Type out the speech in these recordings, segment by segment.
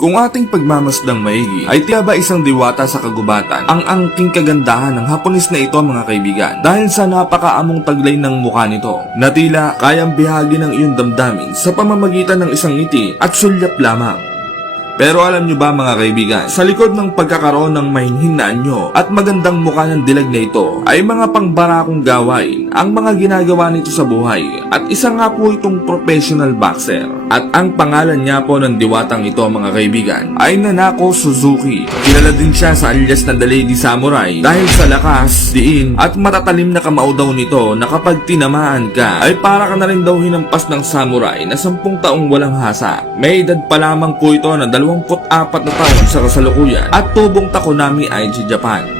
Kung ating pagmamasdang maigi ay tiyaba isang diwata sa kagubatan ang angking kagandahan ng Hapones na ito mga kaibigan dahil sa napakaamong taglay ng mukha nito na tila kayang bihagi ng iyong damdamin sa pamamagitan ng isang ngiti at sulyap lamang. Pero alam nyo ba mga kaibigan, sa likod ng pagkakaroon ng mahinhin na anyo at magandang mukha ng dilag na ito ay mga pangbarakong gawain ang mga ginagawa nito sa buhay at isa nga po itong professional boxer. At ang pangalan niya po ng diwatang ito mga kaibigan ay Nanako Suzuki. Kilala din siya sa alias na The Lady Samurai dahil sa lakas, diin at matatalim na kamao daw nito na kapag tinamaan ka ay para ka na rin daw hinampas ng samurai na sampung taong walang hasa. May edad pa lamang po ito na 24 na taon sa kasalukuyan at tubong Takonami IG Japan.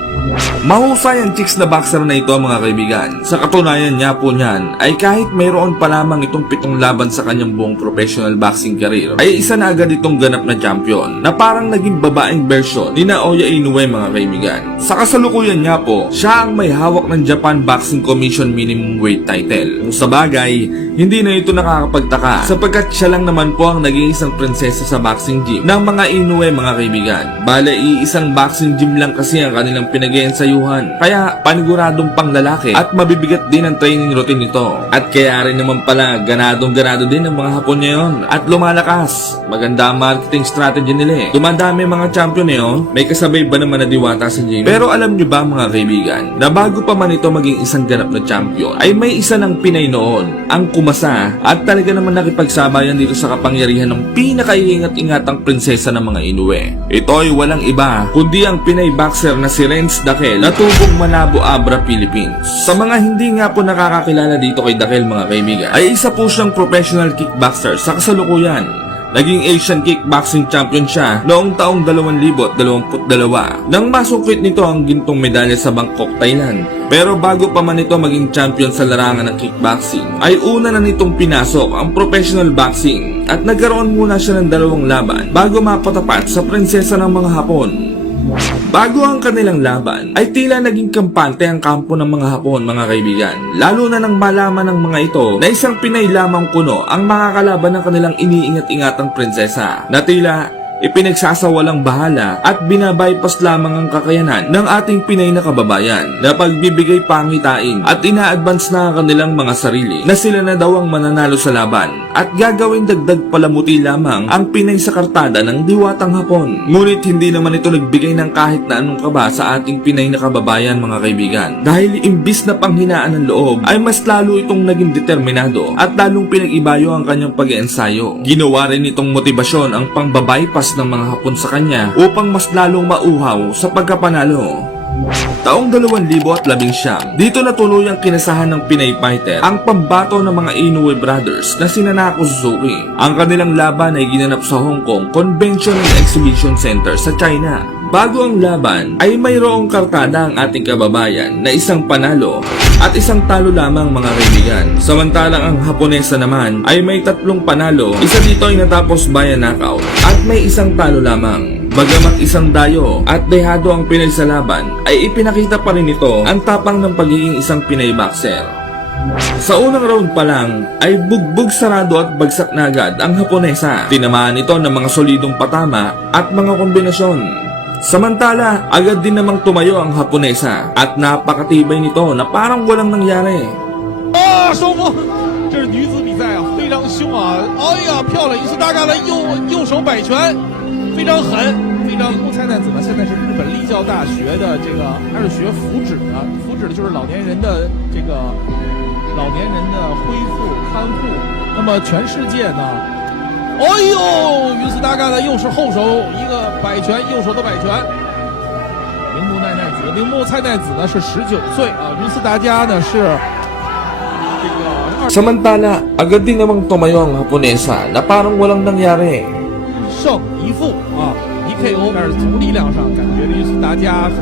Mahusay ang chicks na boxer na ito mga kaibigan. Sa katunayan niya po niyan ay kahit mayroon pa lamang itong pitong laban sa kanyang buong professional boxing career ay isa na agad itong ganap na champion na parang naging babaeng version ni Naoya Inoue mga kaibigan. Sa kasalukuyan niya po, siya ang may hawak ng Japan Boxing Commission minimum weight title. Kung sa bagay, hindi na ito nakakapagtaka sapagkat siya lang naman po ang naging isang prinsesa sa boxing gym ng mga Inoue mga kaibigan. Bale, iisang boxing gym lang kasi ang kanilang pinag-iensayuhan. Kaya paniguradong pang lalaki at mabibigat din ang training routine nito. At kaya rin naman pala ganadong ganado din ang mga Hapon ngayon at lumalakas. Maganda marketing strategy nila eh. Dumadami mga champion eh. May kasabay ba naman na diwata sa gym? Pero alam nyo ba mga kaibigan, na bago pa man ito maging isang ganap na champion, ay may isa ng Pinay noon, ang kumasa at talaga naman nakipagsabayan dito sa kapangyarihan ng pinakaiingat-ingatang prinsesa ng mga Inoue. Ito ay walang iba, kundi ang Pinay boxer na si Renz Dakel na tubong Malabo Abra, Philippines. Sa mga hindi nga po nakakakilala dito kay Dakel mga kaibigan, ay isa po siyang professional kickboxer sa kasalukuyan. Naging Asian Kickboxing Champion siya noong taong 2022 nang masukit nito ang gintong medalya sa Bangkok, Thailand. Pero bago pa man ito maging champion sa larangan ng kickboxing, ay una na nitong pinasok ang professional boxing at nagkaroon muna siya ng dalawang laban bago mapatapat sa prinsesa ng mga Hapon. Bago ang kanilang laban, ay tila naging kampante ang kampo ng mga Hapon mga kaibigan. Lalo na nang malaman ng mga ito na isang Pinay lamang kuno ang makakalaban ng kanilang iniingat-ingatang prinsesa. Na tila ipinagsasawalang bahala at binabypass lamang ang kakayanan ng ating Pinay na kababayan na pagbibigay pangitain at ina-advance na ang kanilang mga sarili na sila na daw ang mananalo sa laban at gagawin dagdag palamuti lamang ang Pinay sa kartada ng diwatang hapon. Ngunit hindi naman ito nagbigay ng kahit na anong kaba sa ating Pinay na kababayan mga kaibigan dahil imbis na panghinaan ng loob ay mas lalo itong naging determinado at lalong pinag-ibayo ang kanyang pag-iensayo. Ginawa rin itong motibasyon ang pangbabypass ng mga hapon sa kanya upang mas lalong mauhaw sa pagkapanalo. Taong 2019, dito na tuluyang kinasahan ng Pinay Fighter ang pambato ng mga Inoue Brothers na sina Nako Suzuki. Ang kanilang laban ay ginanap sa Hong Kong Convention and Exhibition Center sa China. Bago ang laban ay mayroong kartada ang ating kababayan na isang panalo at isang talo lamang mga kaibigan. Samantalang ang Haponesa naman ay may tatlong panalo, isa dito ay natapos via knockout at may isang talo lamang. Bagamat isang dayo at dehado ang Pinay sa laban, ay ipinakita pa rin ito ang tapang ng pagiging isang Pinay boxer. Sa unang round pa lang ay bugbog sarado at bagsak na agad ang Haponesa. Tinamaan ito ng mga solidong patama at mga kombinasyon. Samantala, agad din namang tumayo ang Haponesa at napakatibay nito na parang walang nangyari. 啊，双方这是女子比赛啊，非常凶啊！哎呀，漂亮！伊斯达嘎的右右手摆拳，非常狠，非常。木菜奈子呢，现在是日本立教大学的这个，他是学福祉的，福祉的就是老年人的这个老年人的恢复看护。那么全世界呢？ 哎呦，于斯达嘎呢又是后手一个摆拳，右手的摆拳。铃木奈奈子，铃木菜奈子呢是十九岁啊，于斯达加呢是这个二 Samantala, agad din namang tumayo ang Haponesa na parang walang nangyari. 胜一负啊，PKO，但是从力量上感觉于斯达加是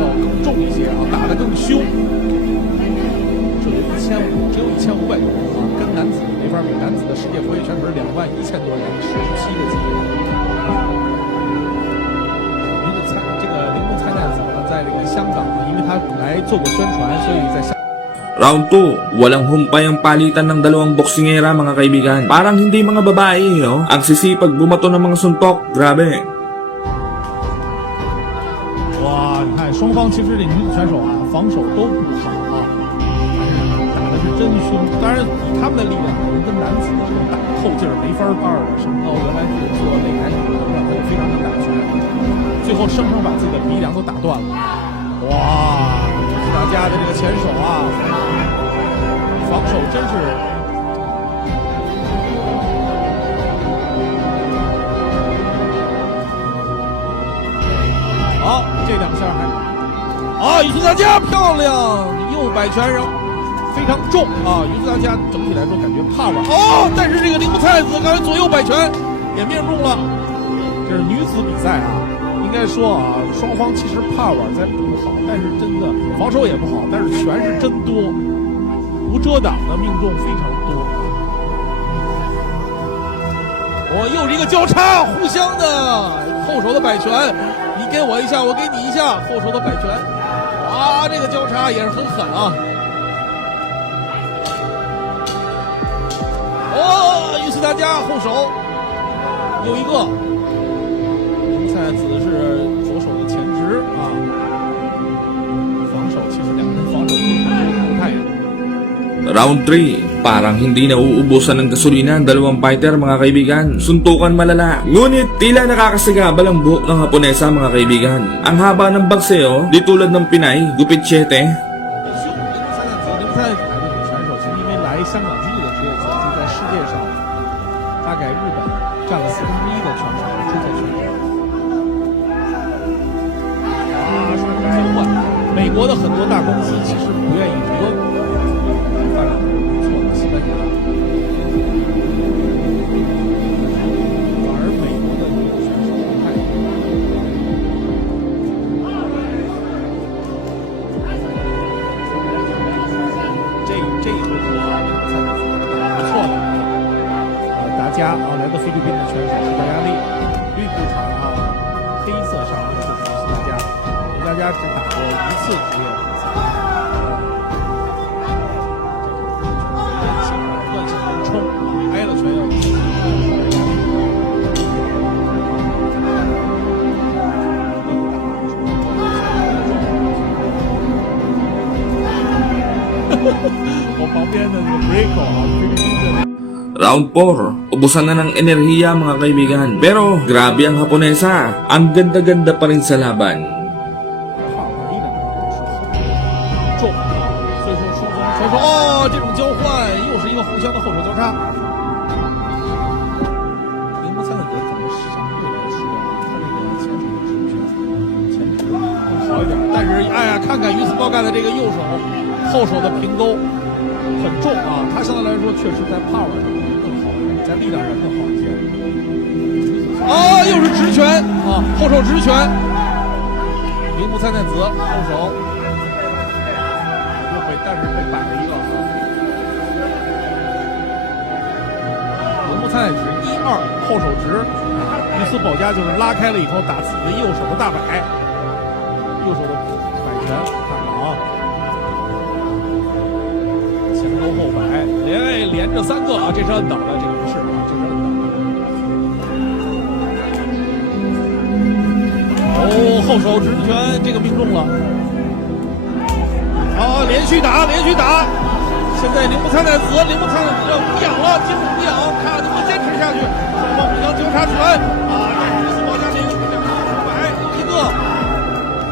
要更重一些啊，打得更凶。千五，只有一千五百多啊，跟男子没法比，男子的世界活跃拳可是两万一千多人，十七个级别。铃木菜这个铃木菜奈子呢，在这个香港呢，因为他来做过宣传，所以在香。Round 2, walang humpay ang palitan ng dalawang boksingera mga kaibigan. Parang hindi mga babae, no? Ang sisipag bumato ng mga suntok, grabe. 哇，你看双方其实这女子选手啊，防守都不好，真凶。当然以他们的力量，可能跟男子的这种打后劲儿没法儿办的。申涛原来是做擂台女的，他有非常能打拳，最后生生把自己的鼻梁都打断了。哇，大家的这个前手啊，防守真是。好，这两下还啊，宇苏大家漂亮，右摆拳，然后非常重啊。宇苏大家整体来说感觉怕玩哦，但是这个铃木菜子刚才左右摆拳也命中了。这是女子比赛啊，应该说啊，双方其实怕玩才不好，但是真的防守也不好，但是拳是真多，无遮挡的命中非常多。我、又是一个交叉，互相的后手的摆拳，你给我一下，我给你一下，后手的摆拳，哇，这个交叉也是很狠啊！哦，于是大家后手又一个，林菜子是左手的前直啊，防守其实两个人防守都不太。 Round 3, parang hindi na uubusan ng gasolina ang dalawang fighter mga kaibigan. Suntukan malala. Ngunit tila nakakasagabal ang buhok ng Haponesa mga kaibigan. Ang haba ng bagseo, di tulad ng Pinay, gupit 7. 国的很多大公司其实不愿意和发展的不错的西班牙，反而美国的女子选手不太。这这一回合啊，这个赛打得不错的。呃，达加啊，来自菲律宾的选手是高压力，绿裤衩啊，黑色上衣，斯达加只打过一次职业比赛。惯性惯性能冲啊，挨了拳要我旁边的那个 Breako 啊，菲律宾的那个 Round 4, ubusan na ng enerhiya mga kaibigan. Pero grabe ang Haponesa. Ang ganda-ganda pa rin sa laban. 看看鱼刺包盖的这个右手后手的平勾很重啊，他相对来说确实在 power 上更好一点，在力量上更好一些。啊，又是直拳啊，后手直拳。铃木菜菜子后手，又被但是被摆了一个啊。铃木菜菜子一二后手直，鱼丝保加就是拉开了以后打自己的右手的大摆，右手的摆拳，看看啊，前勾后摆，连哎连着三个啊，这是摁倒的，这个不是啊，这是摁倒的。哦，后手直拳，这个命中了。好，连续打，连续打。现在铃木菜菜子，铃木菜菜子无氧了，进入无氧，看能不能坚持下去。双方互相交叉拳啊，这是斯包加这个两个后摆一个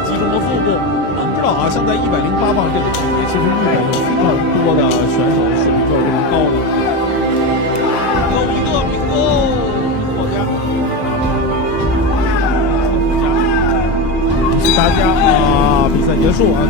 击中了。腹部。道啊，像在一百零八磅这个级别，其实日本有非常多的选手水平都是非常高的。有一个平勾，斯包加。大家啊，比赛结束啊。